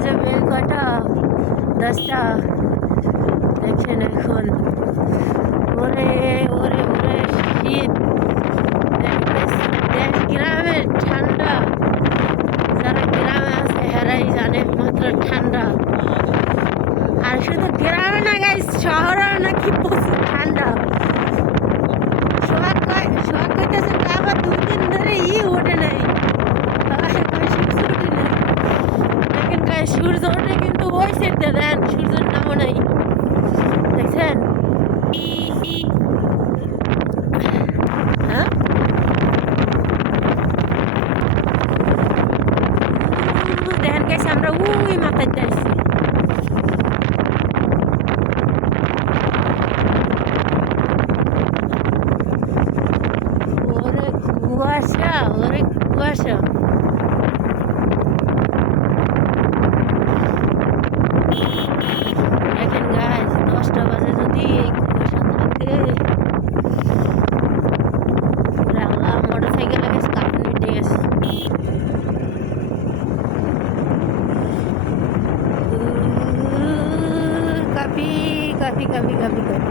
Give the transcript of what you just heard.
বাজে বেল কটা 10টা দেখছেন এখন ওরে ওরে ওরে শীত দেশ গ্রামের ঠান্ডা যারা গ্রামে আছে হেরাই জানে মাত্র ঠান্ডা আর শুধু গ্রামে না গাইস শহরেও নাকি প্রচুর ঠান্ডা সোহাগ কইতেছে আবার 2 দিন ধরে ওঠে নাই সূর্য ওঠে নাই দেখেন গাইস সূর্য ওঠে কিন্তু ওই সাইডে দেন সূর্যের নামও নাই দেখছেন হ্যাঁ দেখেন গাইস আমরা ওই মাথায় যাইছি কুয়াশা ওরে কুয়াশা দেখেন গাইস 10টা বাজে যদি এই কুয়াশা থাকে আল্লাহ মোটরসাইকেল গেছে কাপড় নিতে গেছে কাপি কাপি কাপি কাপি কাপি